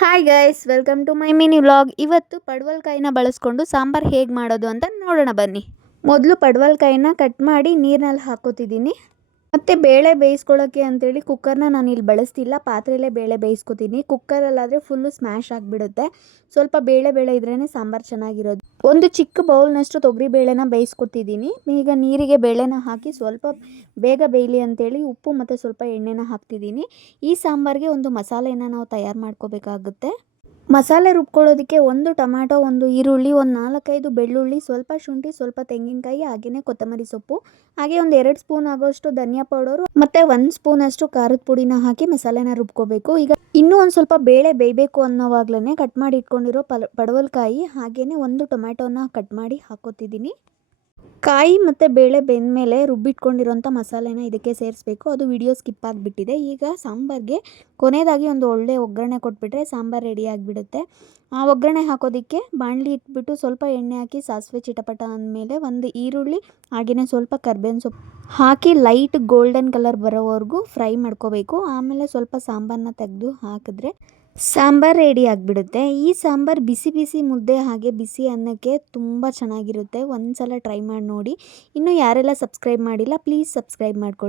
Hi guys, welcome to my mini vlog. ಇವತ್ತು ಪಡವಲಕಾಯಿನ ಬಳಸ್ಕೊಂಡು ಸಾಂಬಾರು ಹೇಗೆ ಮಾಡೋದು ಅಂತ ನೋಡೋಣ ಬನ್ನಿ. ಮೊದಲು ಪಡವಲಕಾಯಿನ ಕಟ್ ಮಾಡಿ ನೀರಿನಲ್ಲಿ ಹಾಕೋತಿದ್ದೀನಿ. ಮತ್ತು ಬೇಳೆ ಬೇಯಿಸ್ಕೊಳ್ಳೋಕ್ಕೆ ಅಂತೇಳಿ ಕುಕ್ಕರ್ನ ನಾನು ಇಲ್ಲಿ ಬಳಸ್ತಿಲ್ಲ, ಪಾತ್ರೆಯಲ್ಲೇ ಬೇಳೆ ಬೇಯಿಸ್ಕೊತೀನಿ. ಕುಕ್ಕರಲ್ಲಾದರೆ ಫುಲ್ಲು ಸ್ಮ್ಯಾಶ್ ಆಗಿಬಿಡುತ್ತೆ. ಸ್ವಲ್ಪ ಬೇಳೆ ಇದ್ರೇ ಸಾಂಬಾರು ಚೆನ್ನಾಗಿರೋದು. ಒಂದು ಚಿಕ್ಕ ಬೌಲ್ನಷ್ಟು ತೊಗರಿ ಬೇಳೆನ ಬೇಯಿಸ್ಕೊತಿದ್ದೀನಿ. ಈಗ ನೀರಿಗೆ ಬೇಳೆನ ಹಾಕಿ ಸ್ವಲ್ಪ ಬೇಗ ಬೇಯಲಿ ಅಂತೇಳಿ ಉಪ್ಪು ಮತ್ತು ಸ್ವಲ್ಪ ಎಣ್ಣೆನ ಹಾಕ್ತಿದ್ದೀನಿ. ಈ ಸಾಂಬಾರಿಗೆ ಒಂದು ಮಸಾಲೆನ ನಾವು ತಯಾರು ಮಾಡ್ಕೋಬೇಕಾಗುತ್ತೆ. ಮಸಾಲೆ ರುಬ್ಕೊಳ್ಳೋದಕ್ಕೆ ಒಂದು ಟೊಮ್ಯಾಟೊ, ಒಂದು ಈರುಳ್ಳಿ, ಒಂದು 4-5 ಬೆಳ್ಳುಳ್ಳಿ, ಸ್ವಲ್ಪ ಶುಂಠಿ, ಸ್ವಲ್ಪ ತೆಂಗಿನಕಾಯಿ, ಹಾಗೆಯೇ ಕೊತ್ತಂಬರಿ ಸೊಪ್ಪು, ಹಾಗೆ ಒಂದು 2 ಸ್ಪೂನ್ ಆಗೋಷ್ಟು ಧನಿಯಾ ಪೌಡರು ಮತ್ತು 1 ಸ್ಪೂನಷ್ಟು ಖಾರದ ಪುಡಿನ ಹಾಕಿ ಮಸಾಲೆನ ರುಬ್ಕೋಬೇಕು. ಈಗ ಇನ್ನೂ ಒಂದು ಸ್ವಲ್ಪ ಬೇಳೆ ಬೇಯಬೇಕು ಅನ್ನೋವಾಗ್ಲೇ ಕಟ್ ಮಾಡಿ ಇಟ್ಕೊಂಡಿರೋ ಪಡವಲಕಾಯಿ ಹಾಗೆಯೇ ಒಂದು ಟೊಮ್ಯಾಟೋನ ಕಟ್ ಮಾಡಿ ಹಾಕೋತಿದ್ದೀನಿ. ಕಾಯಿ ಮತ್ತು ಬೇಳೆ ಬೆಂದಮೇಲೆ ರುಬ್ಬಿಟ್ಕೊಂಡಿರೋಂಥ ಮಸಾಲೆನ ಇದಕ್ಕೆ ಸೇರಿಸ್ಬೇಕು. ಅದು ವಿಡಿಯೋ ಸ್ಕಿಪ್ ಆಗಿಬಿಟ್ಟಿದೆ. ಈಗ ಸಾಂಬಾರಿಗೆ ಕೊನೆಯದಾಗಿ ಒಂದು ಒಳ್ಳೆ ಒಗ್ಗರಣೆ ಕೊಟ್ಬಿಟ್ರೆ ಸಾಂಬಾರು ರೆಡಿ ಆಗಿಬಿಡುತ್ತೆ. ಆ ಒಗ್ಗರಣೆ ಹಾಕೋದಕ್ಕೆ ಬಾಣಲಿ ಇಟ್ಬಿಟ್ಟು ಸ್ವಲ್ಪ ಎಣ್ಣೆ ಹಾಕಿ ಸಾಸಿವೆ ಚಿಟಪಟ ಅಂದಮೇಲೆ ಒಂದು ಈರುಳ್ಳಿ ಹಾಗೆಯೇ ಸ್ವಲ್ಪ ಕರ್ಬೇವಿನ ಸೊಪ್ಪು ಹಾಕಿ ಲೈಟ್ ಗೋಲ್ಡನ್ ಕಲರ್ ಬರೋವರೆಗೂ ಫ್ರೈ ಮಾಡ್ಕೋಬೇಕು. ಆಮೇಲೆ ಸ್ವಲ್ಪ ಸಾಂಬಾರನ್ನ ತೆಗೆದು ಹಾಕಿದ್ರೆ ಸಾಂಬಾರು ರೆಡಿ ಆಗಿಬಿಡುತ್ತೆ. ಈ ಸಾಂಬಾರು ಬಿಸಿ ಬಿಸಿ ಮುದ್ದೆ ಹಾಗೆ ಬಿಸಿ ಅನ್ನಕ್ಕೆ ತುಂಬ ಚೆನ್ನಾಗಿರುತ್ತೆ. ಒಂದು ಸಲ ಟ್ರೈ ಮಾಡಿ ನೋಡಿ. ಇನ್ನೂ ಯಾರೆಲ್ಲ ಸಬ್ಸ್ಕ್ರೈಬ್ ಮಾಡಿಲ್ಲ, ಪ್ಲೀಸ್ ಸಬ್ಸ್ಕ್ರೈಬ್ ಮಾಡ್ಕೊಳ್ಳಿ.